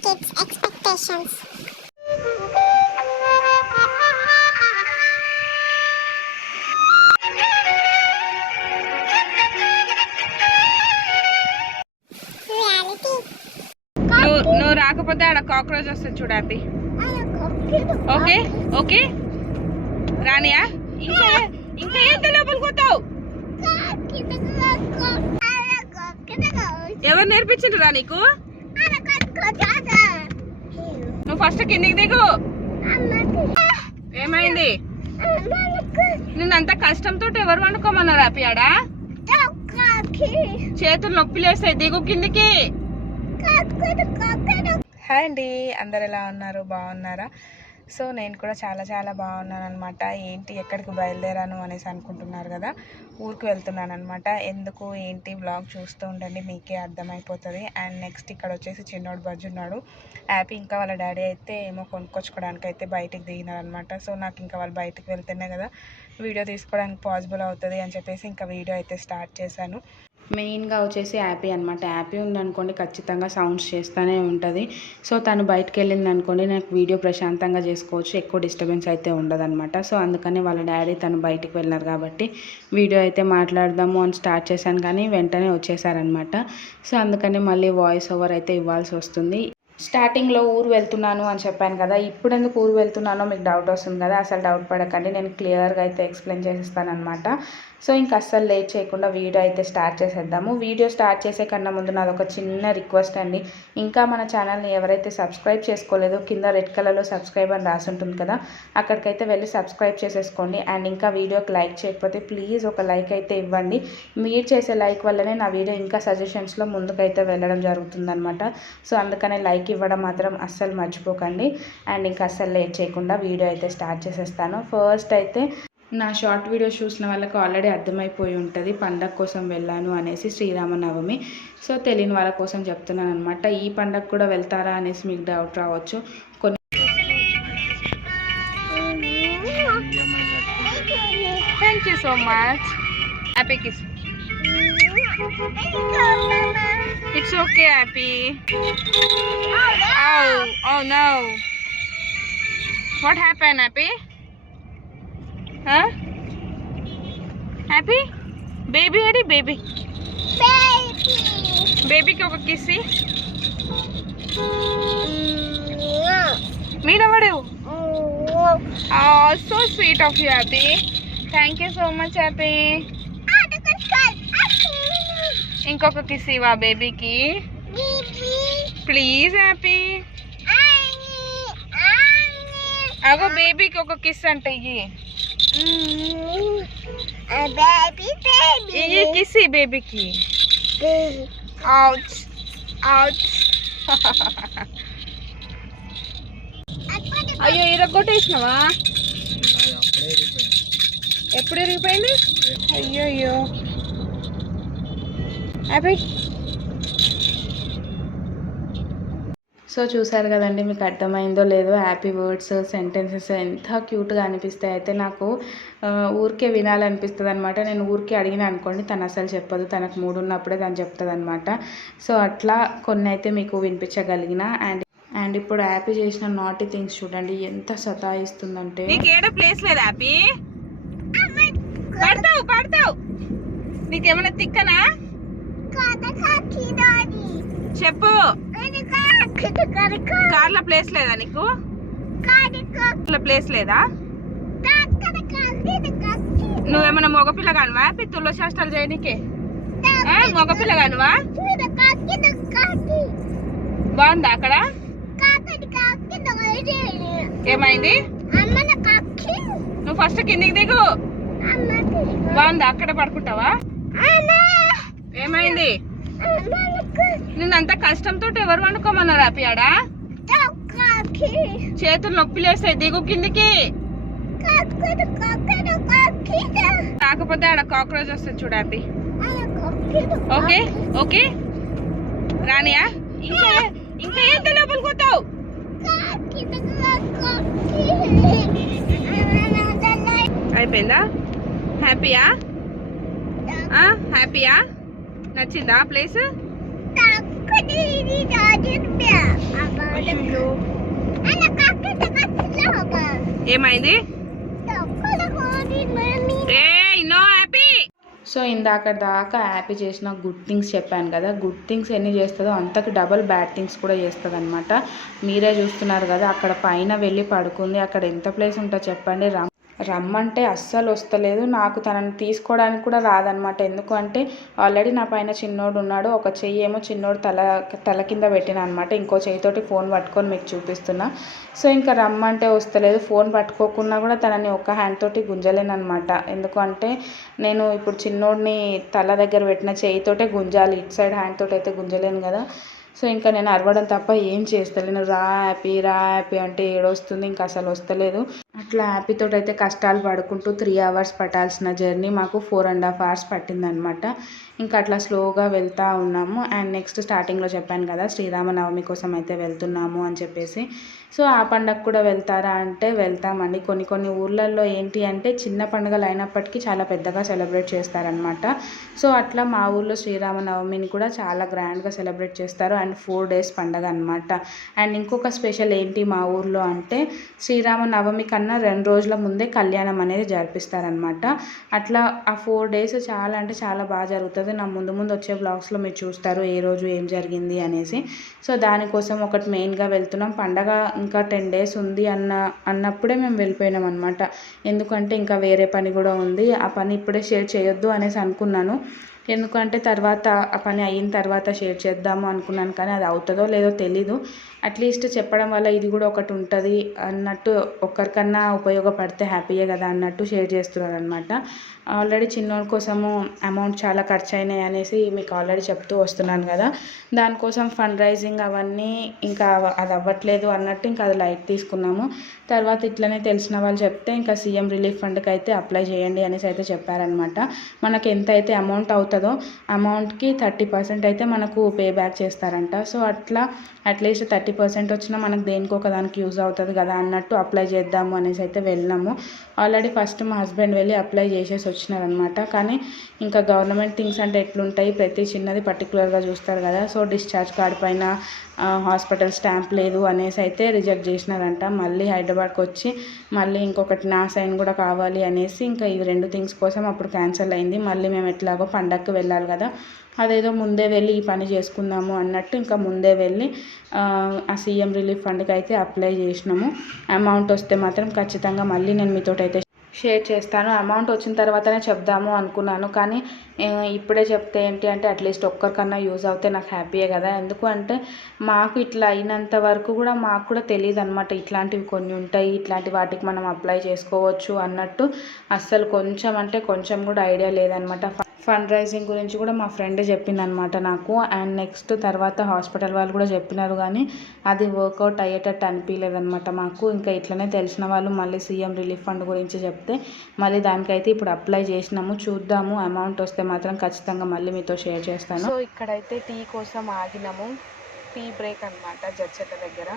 kids' expectations. Reality. నువ్వు రాకపోతే ఆడ కాక్రోచ్ వస్తుంది చూడు హ్యాపీ. ఓకే ఓకే రానియా ఇంకా ఇంకా ఎంత లోపలికి పోతావు? ఎవరు నేర్పించిండ్రా నీకు? నువ్వు ఫస్ట్ కిందికి దిగు. ఏమైంది? నిన్నంత కష్టంతో ఎవరు వండుకోమన్నారు హ్యాపీ ఆడ? చేతులు నొప్పి లేస్తాయి, దిగు కిందికి. హాయ్ అండి, అందరు ఎలా ఉన్నారు? బాగున్నారా? సో నేను కూడా చాలా చాలా బాగున్నాను అనమాట. ఏంటి ఎక్కడికి బయలుదేరాను అనేసి అనుకుంటున్నారు కదా, ఊరికి వెళ్తున్నాను అనమాట. ఎందుకు ఏంటి బ్లాగ్ చూస్తూ ఉండండి, మీకే అర్థమైపోతుంది. అండ్ నెక్స్ట్ ఇక్కడ వచ్చేసి చిన్నోడు బజ్జున్నాడు. హ్యాపీ ఇంకా వాళ్ళ డాడీ అయితే ఏమో కొనుక్కొచ్చుకోవడానికి అయితే బయటికి దిగినారు అనమాట. సో నాకు ఇంకా వాళ్ళు బయటికి వెళ్తేనే కదా వీడియో తీసుకోవడానికి పాసిబుల్ అవుతుంది అని చెప్పేసి ఇంకా వీడియో అయితే స్టార్ట్ చేశాను. మెయిన్గా వచ్చేసి హ్యాపీ అనమాట. హ్యాపీ ఉందనుకోండి ఖచ్చితంగా సౌండ్స్ చేస్తూనే ఉంటుంది. సో తను బయటకు వెళ్ళింది అనుకోండి, నాకు వీడియో ప్రశాంతంగా చేసుకోవచ్చు, ఎక్కువ డిస్టర్బెన్స్ అయితే ఉండదన్నమాట. సో అందుకని వాళ్ళ డాడీ తను బయటికి వెళ్ళినారు కాబట్టి వీడియో అయితే మాట్లాడదాము అని స్టార్ట్ చేశాను, కానీ వెంటనే వచ్చేసారనమాట. సో అందుకని మళ్ళీ వాయిస్ ఓవర్ అయితే ఇవ్వాల్సి వస్తుంది. స్టార్టింగ్లో ఊరు వెళ్తున్నాను అని చెప్పాను కదా, ఇప్పుడు ఎందుకు ఊరు వెళ్తున్నానో మీకు డౌట్ వస్తుంది కదా. అసలు డౌట్ పడకండి, నేను క్లియర్గా అయితే ఎక్స్ప్లెయిన్ చేసేస్తానమాట. సో ఇంకా అస్సలు లేట్ చేయకుండా వీడియో అయితే స్టార్ట్ చేసేద్దాము. వీడియో స్టార్ట్ చేసే కన్నా ముందు నాది ఒక చిన్న రిక్వెస్ట్ అండి. ఇంకా మన ఛానల్ని ఎవరైతే సబ్స్క్రైబ్ చేసుకోలేదో కింద రెడ్ కలర్లో సబ్స్క్రైబ్ అని రాసి ఉంటుంది కదా, అక్కడికైతే వెళ్ళి సబ్స్క్రైబ్ చేసేసుకోండి. అండ్ ఇంకా వీడియోకి లైక్ చేయకపోతే ప్లీజ్ ఒక లైక్ అయితే ఇవ్వండి. మీరు చేసే లైక్ వల్లనే నా వీడియో ఇంకా సజెషన్స్లో ముందుకైతే వెళ్ళడం జరుగుతుందనమాట. సో అందుకనే లైక్ ఇవ్వడం మాత్రం అస్సలు మర్చిపోకండి. అండ్ ఇంకా అస్సలు లేట్ చేయకుండా వీడియో అయితే స్టార్ట్ చేసేస్తాను. ఫస్ట్ అయితే నా షార్ట్ వీడియోస్ చూసిన వాళ్ళకి ఆల్రెడీ అర్థమైపోయి ఉంటుంది పండగ కోసం వెళ్ళాను అనేసి, శ్రీరామనవమి. సో తెలియని వాళ్ళ కోసం చెప్తున్నాను అనమాట. ఈ పండగ కూడా వెళ్తారా అనేసి మీకు డౌట్ రావచ్చు. కొన్ని thank you so much. Happy kiss. It's okay, Happy. Oh no. What happened, Happy? Huh? Happy? Baby, Eddie, baby. Baby को किसी? Meena vadu. Oh, so sweet of you, Happy. Thank you so much, Happy. ఇంకొక kiss ఇవ్వా బేబీకి please happy. అగో బేబీకి ఒక kiss అంటే ఇయ్యి కిస్ బేబీకి. Out out. అయ్యో ఇరగొట్టేసినవా? ఎప్పుడు ఇరిగిపోయింది? అయ్యో అయ్యో హ్యాపీ. సో చూసారు కదండి, మీకు అర్థమైందో లేదో హ్యాపీ వర్డ్స్ సెంటెన్సెస్ ఎంత క్యూట్గా అనిపిస్తాయి. అయితే నాకు ఊరికే వినాలనిపిస్తుంది అనమాట. నేను ఊరికే అడిగిన అనుకోండి, తను అసలు చెప్పదు, తనకు మూడు ఉన్నప్పుడే తను చెప్తుంది అనమాట. సో అట్లా కొన్ని అయితే మీకు వినిపించగలిగిన. అండ్ ఇప్పుడు హ్యాపీ చేసిన నాటి థింగ్స్ చూడండి ఎంత సతాయిస్తుందంటే. నీకు ఏడ ప్లేస్ లేదు హ్యాపీ, పడతావు పడతావు. నీకేమైనా తిక్కనా చెప్పు. కార్లో ప్లేస్ లేదా నీకు? కార్లో ప్లేస్ లేదా? నువ్వేమన్నా మగపిల్ల కానువా పిత్తుల్లో చేష్టాలు చేయనీకే? మగపిల్ల కానువా? బాగుందా అక్కడ? ఏమైంది? నువ్వు ఫస్ట్ కిందికి దిగు. బాగుందా అక్కడ? పడుకుంటావా? ఏమైంది? నిన్నంత కష్టంతో ఎవరు వండుకోమన్నారు హ్యాపీ ఆడ? చేతులు నొప్పి లేస్తాయి, దిగు కిందికి. కాకపోతే ఆడ కాక్రోచ్ వస్తుంది చూడు హ్యాపీ. ఓకే ఓకే రానియా ఇంకా ఇంకా ఎంత లోపలికి పోతావు? అయిపోయిందా? హ్యాపీయా? హ్యాపీయా? నచ్చిందా ప్లేస్? ఏమైంది? No happy. సో ఇందాక దాకా హ్యాపీ చేసిన గుడ్ థింగ్స్ చెప్పాను కదా, గుడ్ థింగ్స్ ఎన్ని చేస్తుందో అంతకు డబల్ బ్యాడ్ థింగ్స్ కూడా చేస్తుంది అనమాట. మీరే చూస్తున్నారు కదా, అక్కడ పైన వెళ్ళి పడుకుంది. అక్కడ ఎంత ప్లేస్ ఉంటుందో చెప్పండి. రమ్మంటే అస్సలు వస్తలేదు. నాకు తనని తీసుకోవడానికి కూడా రాదనమాట. ఎందుకంటే ఆల్రెడీ నా పైన చిన్నోడు ఉన్నాడు. ఒక చెయ్యి ఏమో చిన్నోడు తల కింద పెట్టిన అనమాట, ఇంకో చెయ్యితోటి ఫోన్ పట్టుకొని మీకు చూపిస్తున్నా. సో ఇంకా రమ్మంటే వస్తలేదు. ఫోన్ పట్టుకోకున్నా కూడా తనని ఒక్క హ్యాండ్ తోటి గుంజలేను అనమాట. ఎందుకంటే నేను ఇప్పుడు చిన్నోడిని తల దగ్గర పెట్టిన చెయ్యితోటే గుంజాలి, ఇటు సైడ్ హ్యాండ్ తోటి అయితే గుంజలేను కదా. సో ఇంకా నేను అరవడం తప్ప ఏం చేస్తలేను. రా హ్యాపీ అంటే ఏడొస్తుంది, ఇంకా అసలు వస్తలేదు. అట్లా హ్యాపీతో అయితే కష్టాలు పడుకుంటూ 3 hours పట్టాల్సిన జర్నీ మాకు 4.5 hours పట్టిందనమాట. ఇంకా అట్లా స్లోగా వెళ్తూ ఉన్నాము. అండ్ నెక్స్ట్ స్టార్టింగ్లో చెప్పాను కదా, శ్రీరామనవమి కోసం అయితే వెళ్తున్నాము అని చెప్పేసి. సో ఆ పండగ కూడా వెళ్తారా అంటే వెళ్తామండి. కొన్ని ఊర్లలో ఏంటి అంటే చిన్న పండుగలు అయినప్పటికీ చాలా పెద్దగా సెలబ్రేట్ చేస్తారనమాట. సో అట్లా మా ఊర్లో శ్రీరామనవమిని కూడా చాలా గ్రాండ్గా సెలబ్రేట్ చేస్తారు. అండ్ 4 days పండగ అనమాట. అండ్ ఇంకొక స్పెషల్ ఏంటి మా ఊర్లో అంటే, శ్రీరామనవమి కన్నా 2 రోజుల ముందే కళ్యాణం అనేది జరిపిస్తారనమాట. అట్లా ఆ 4 days చాలా అంటే చాలా బాగా జరుగుతుంది. నా ముందు వచ్చే బ్లాగ్స్లో మీరు చూస్తారు ఏ రోజు ఏం జరిగింది అనేసి. సో దానికోసం ఒకటి మెయిన్గా వెళ్తున్నాం. పండగ ఇంకా 10 days ఉంది అన్నప్పుడే మేము వెళ్ళిపోయినాం అనమాట. ఎందుకంటే ఇంకా వేరే పని కూడా ఉంది. ఆ పని ఇప్పుడే షేర్ చేయొద్దు అనేసి అనుకున్నాను. ఎందుకంటే తర్వాత ఆ పని అయిన తర్వాత షేర్ చేద్దాము అనుకున్నాను, కానీ అది అవుతుందో లేదో తెలీదు. అట్లీస్ట్ చెప్పడం వల్ల ఇది కూడా ఒకటి ఉంటుంది అన్నట్టు, ఒక్కరికన్నా ఉపయోగపడితే హ్యాపీయే కదా అన్నట్టు షేర్ చేస్తున్నాను అనమాట. ఆల్రెడీ చిన్నోడి కోసము అమౌంట్ చాలా ఖర్చు అయినాయి అనేసి మీకు ఆల్రెడీ చెప్తూ వస్తున్నాను కదా. దానికోసం ఫండ్ రైజింగ్ అవన్నీ ఇంకా అది అవ్వట్లేదు అన్నట్టు ఇంకా అది లైట్ తీసుకున్నాము. తర్వాత ఇట్లనే తెలిసిన వాళ్ళు చెప్తే ఇంకా సీఎం రిలీఫ్ ఫండ్కి అయితే అప్లై చేయండి అనేసి అయితే చెప్పారనమాట. మనకి ఎంత అయితే అమౌంట్ అవుతుందో అమౌంట్కి 30% అయితే మనకు పే బ్యాక్ చేస్తారంట. సో అట్లా అట్లీస్ట్ 30% వచ్చినా మనకు దేనికో ఒక దానికి యూజ్ అవుతుంది కదా అన్నట్టు అప్లై చేద్దాము అనేసి అయితే వెళ్ళినాము. ఆల్రెడీ ఫస్ట్ మా హస్బెండ్ వెళ్ళి అప్లై చేసేసి వచ్చినారనమాట. కానీ ఇంకా గవర్నమెంట్ థింగ్స్ అంటే ఎట్లుంటాయి, ప్రతి చిన్నది పర్టికులర్గా చూస్తారు కదా. సో డిశ్చార్జ్ కార్డ్ పైన హాస్పిటల్ స్టాంప్ లేదు అనేసి అయితే రిజెక్ట్ చేసినారంట. మళ్ళీ హైదరాబాద్కి వచ్చి మళ్ళీ ఇంకొకటి నా సైన్ కూడా కావాలి అనేసి ఇంకా ఈ 2 థింగ్స్ కోసం అప్పుడు క్యాన్సిల్ అయింది. మళ్ళీ మేము ఎట్లాగో పండగకి వెళ్ళాలి కదా, అదేదో ముందే వెళ్ళి ఈ పని చేసుకుందాము అన్నట్టు ఇంకా ముందే వెళ్ళి ఆ సీఎం రిలీఫ్ ఫండ్కి అయితే అప్లై చేసినాము. అమౌంట్ వస్తే మాత్రం ఖచ్చితంగా మళ్ళీ నేను మీతో అయితే షేర్ చేస్తాను. అమౌంట్ వచ్చిన తర్వాతనే చెప్దాము అనుకున్నాను, కానీ ఇప్పుడే చెప్తే ఏంటి అంటే అట్లీస్ట్ ఒక్కరికన్నా యూజ్ అవుతే నాకు హ్యాపీయే కదా. ఎందుకు అంటే మాకు ఇట్లా అయినంత వరకు కూడా మాకు కూడా తెలియదు అనమాట. ఇట్లాంటివి కొన్ని ఉంటాయి, ఇట్లాంటి వాటికి మనం అప్లై చేసుకోవచ్చు అన్నట్టు అస్సలు కొంచెం అంటే కొంచెం కూడా ఐడియా లేదనమాట. ఫండ్ రైజింగ్ గురించి కూడా మా ఫ్రెండ్ చెప్పిందనమాట నాకు. అండ్ నెక్స్ట్ తర్వాత హాస్పిటల్ వాళ్ళు కూడా చెప్పినారు, కానీ అది వర్కౌట్ అయ్యేటట్టు అనిపించలేదనమాట మాకు. ఇంకా ఇట్లనే తెలిసిన వాళ్ళు మళ్ళీ సీఎం రిలీఫ్ ఫండ్ గురించి చెప్తే మళ్ళీ దానికైతే ఇప్పుడు అప్లై చేసినాము. చూద్దాము, అమౌంట్ వస్తే మాత్రం ఖచ్చితంగా మళ్ళీ మీతో షేర్ చేస్తాను. సో ఇక్కడైతే టీ కోసం ఆగినాము. టీ బ్రేక్ అనమాట జడ్చెట్ల దగ్గర.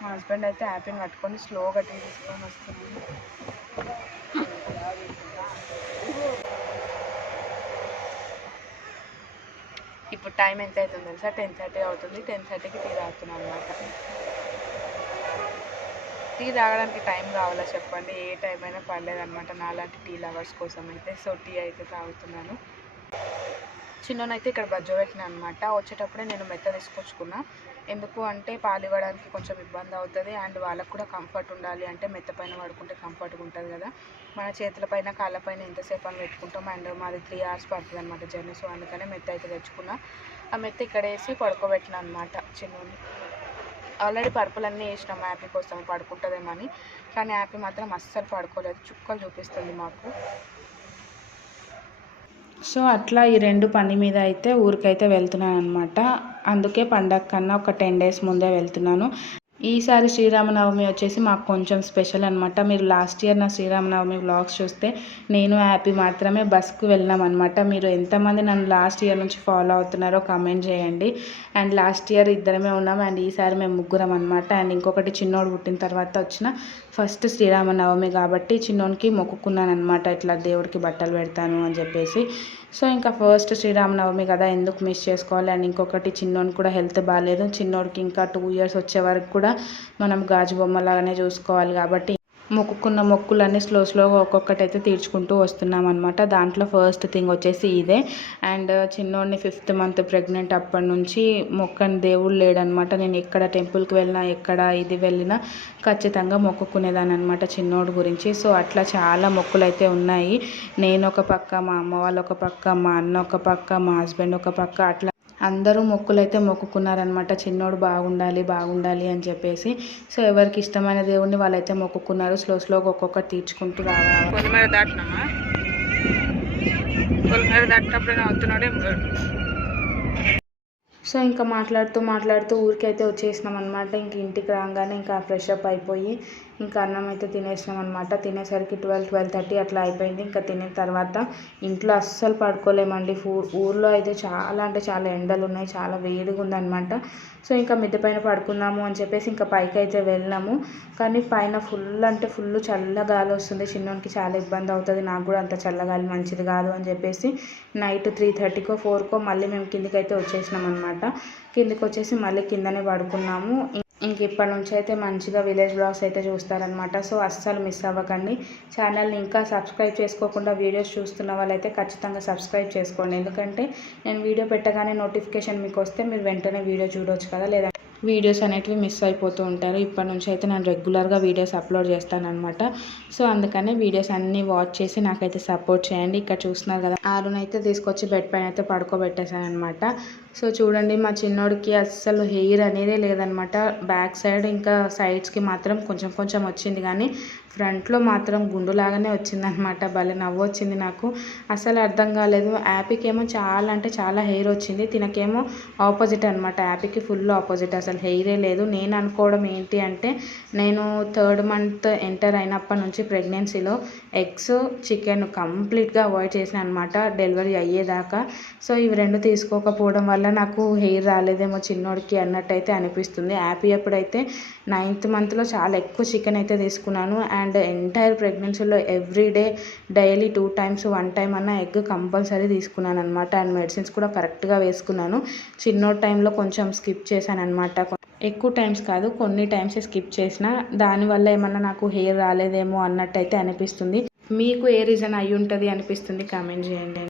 మా హస్బెండ్ అయితే యాపిల్ పట్టుకొని స్లోగా టీ తీసుకొని వస్తున్నాను. ఇప్పుడు టైం ఎంత అవుతుంది తెలుసా? 10:30 అవుతుంది. 10:30కి టీ తాగుతున్నాను అనమాట. టీ తాగడానికి టైం కావాలా చెప్పండి, ఏ టైం అయినా పర్లేదనమాట నాలాంటి టీ లవర్స్ కోసం అయితే. సో టీ అయితే తాగుతున్నాను. చిన్ననైతే ఇక్కడ బజ్జో పెట్టినా అనమాట. వచ్చేటప్పుడే నేను మెత్త తీసుకొచ్చుకున్నా. ఎందుకు అంటే పాలు ఇవ్వడానికి కొంచెం ఇబ్బంది అవుతుంది, అండ్ వాళ్ళకు కూడా కంఫర్ట్ ఉండాలి అంటే మెత్త పైన పడుకుంటే కంఫర్ట్గా ఉంటుంది కదా. మన చేతుల పైన కాళ్ళ పైన ఎంతసేపు అని పెట్టుకుంటాం. అండ్ మాది 3 hours పడుతుంది అనమాట జర్నీ. సో అందుకనే మెత్త అయితే తెచ్చుకున్నా. ఆ మెత్త ఇక్కడ వేసి పడుకోబెట్టిన అనమాట చిన్నోని. ఆల్రెడీ పరుపులన్నీ వేసినాం యాపీ కోసం పడుకుంటుందేమని, కానీ యాపీ మాత్రం అస్సలు పడుకోలేదు, చుక్కలు చూపిస్తుంది మాకు. సో అట్లా ఈ 2 పని మీద అయితే ఊరికైతే వెళ్తున్నాను అనమాట. అందుకే పండగ కన్నా ఒక 10 days ముందే వెళ్తున్నాను. ఈసారి శ్రీరామనవమి వచ్చేసి మాకు కొంచెం స్పెషల్ అనమాట. మీరు లాస్ట్ ఇయర్ నా శ్రీరామనవమి వ్లాగ్స్ చూస్తే నేను హ్యాపీ మాత్రమే బస్కు వెళ్ళినాం అనమాట. మీరు ఎంతమంది నన్ను లాస్ట్ ఇయర్ నుంచి ఫాలో అవుతున్నారో కామెంట్ చేయండి. అండ్ లాస్ట్ ఇయర్ ఇద్దరమే ఉన్నాం, అండ్ ఈసారి మేము 3 అనమాట. అండ్ ఇంకొకటి చిన్నోడు పుట్టిన తర్వాత వచ్చిన ఫస్ట్ శ్రీరామనవమి కాబట్టి చిన్నోనికి మొక్కుకున్నాను అనమాట, ఇట్లా దేవుడికి బట్టలు పెడతాను అని చెప్పేసి. సో ఇంకా ఫస్ట్ శ్రీరామనవమి కదా, ఎందుకు మిస్ చేసుకోవాలి. అండ్ ఇంకొకటి చిన్నోడికి కూడా హెల్త్ బాగాలేదు. చిన్నోడికి ఇంకా 2 years వచ్చే వరకు కూడా మనం గాజు బొమ్మలాగానే చూసుకోవాలి కాబట్టి మొక్కుకున్న మొక్కులన్నీ స్లోగా ఒక్కొక్కటైతే తీర్చుకుంటూ వస్తున్నాం అనమాట. దాంట్లో ఫస్ట్ థింగ్ వచ్చేసి ఇదే. అండ్ చిన్నోడిని 5th month ప్రెగ్నెంట్ అప్పటి నుంచి మొక్కని దేవుడు లేడనమాట. నేను ఎక్కడ టెంపుల్కి వెళ్ళినా, ఎక్కడ ఇది వెళ్ళినా ఖచ్చితంగా మొక్కుకునేదాన్ని అనమాట చిన్నోడు గురించి. సో అట్లా చాలా మొక్కులు అయితే ఉన్నాయి. నేను ఒక పక్క, మా అమ్మ వాళ్ళు ఒక పక్క, మా అన్న ఒక పక్క, మా హస్బెండ్ ఒక పక్క, అట్లా అందరూ మొక్కులైతే మొక్కుకున్నారనమాట. చిన్నోడు బాగుండాలి అని చెప్పేసి. సో ఎవరికి ఇష్టమైన దేవుడిని వాళ్ళైతే మొక్కుకున్నారు. స్లోగా ఒక్కొక్కటి తీర్చుకుంటూ రావాలి. పొలిమేర దాటినామా? పొలిమేర దాటినప్పుడు అవుతున్నాడే. సో ఇంకా మాట్లాడుతూ ఊరికైతే వచ్చేసినాం అనమాట. ఇంక ఇంటికి రాగానే ఇంకా ఫ్రెష్ అప్ అయిపోయి ఇంకా అన్నం అయితే తినేసినాం అనమాట. తినేసరికి 12-12:30 అట్లా అయిపోయింది. ఇంకా తినే తర్వాత ఇంట్లో అస్సలు పడుకోలేమండి. ఊర్లో అయితే చాలా అంటే చాలా ఎండలు ఉన్నాయి, చాలా వేడిగా ఉందన్నమాట. సో ఇంకా మిద్దె పైన పడుకుందాము అని చెప్పేసి ఇంకా పైకి అయితే వెళ్ళాము. కానీ పైన ఫుల్ చల్ల గాలి వస్తుంది. చిన్నోనికి చాలా ఇబ్బంది అవుతుంది, నాకు కూడా అంత చల్లగాలి మంచిది కాదు అని చెప్పేసి నైట్ 3:30కో 4కో మళ్ళీ మేము కిందికి అయితే వచ్చేసినాం అనమాట. కిందికి వచ్చేసి మళ్ళీ కిందనే పడుకున్నాము. ఇంక ఇప్పటి నుంచి అయితే మంచిగా విలేజ్ బ్లాగ్స్ అయితే చూస్తారనమాట. సో అస్సలు మిస్ అవ్వకండి. ఛానల్ని ఇంకా సబ్స్క్రైబ్ చేసుకోకుండా వీడియోస్ చూస్తున్న వాళ్ళైతే ఖచ్చితంగా సబ్స్క్రైబ్ చేసుకోండి. ఎందుకంటే నేను వీడియో పెట్టగానే నోటిఫికేషన్ మీకు వస్తే మీరు వెంటనే వీడియో చూడవచ్చు కదా, లేదా వీడియోస్ అనేటివి మిస్ అయిపోతూ ఉంటారు. ఇప్పటి నుంచి అయితే నేను రెగ్యులర్గా వీడియోస్ అప్లోడ్ చేస్తానన్నమాట. సో అందుకనే వీడియోస్ అన్నీ వాచ్ చేసి నాకైతే సపోర్ట్ చేయండి. ఇక్కడ చూస్తున్నారు కదా, ఆరునైతే తీసుకొచ్చి బెడ్ పైన అయితే పడుకోబెట్టేశాను అనమాట. సో చూడండి, మా చిన్నోడికి అస్సలు హెయిర్ అనేదే లేదనమాట. బ్యాక్ సైడ్ ఇంకా సైడ్స్కి మాత్రం కొంచెం వచ్చింది, కానీ ఫ్రంట్లో మాత్రం గుండులాగానే వచ్చిందనమాట. భలే నవ్వు వచ్చింది నాకు. అసలు అర్థం కాలేదు. యాపీకేమో చాలా అంటే చాలా హెయిర్ వచ్చింది, తినకేమో ఆపోజిట్ అనమాట. యాపీకి ఫుల్ ఆపోజిట్, అసలు హెయిరే లేదు. నేను అనుకోవడం ఏంటి అంటే, నేను 3rd month ఎంటర్ అయినప్పటి నుంచి ప్రెగ్నెన్సీలో ఎగ్స్, చికెన్ కంప్లీట్గా అవాయిడ్ చేసిన అనమాట డెలివరీ అయ్యేదాకా. సో ఇవి 2 తీసుకోకపోవడం వల్ల నాకు హెయిర్ రాలేదేమో చిన్నోడికి అన్నట్టయితే అనిపిస్తుంది. యాపీ అప్పుడైతే 9th monthలో చాలా ఎక్కువ చికెన్ అయితే తీసుకున్నాను. అండ్ ఎంటైర్ ప్రెగ్నెన్సీలో ఎవ్రీడే డైలీ 2 times 1 time అన్న ఎగ్ కంపల్సరీ తీసుకున్నాను అనమాట. అండ్ మెడిసిన్స్ కూడా కరెక్ట్గా వేసుకున్నాను. చిన్నోడి టైంలో కొంచెం స్కిప్ చేశాను అనమాట. ఎక్కువ టైమ్స్ కాదు, కొన్ని టైమ్స్ స్కిప్ చేసిన. దానివల్ల ఏమన్నా నాకు హెయిర్ రాలేదేమో అన్నట్టయితే అనిపిస్తుంది. మీకు ఏ రీజన్ అయి ఉంటుంది అనిపిస్తుంది కామెంట్ చేయండి.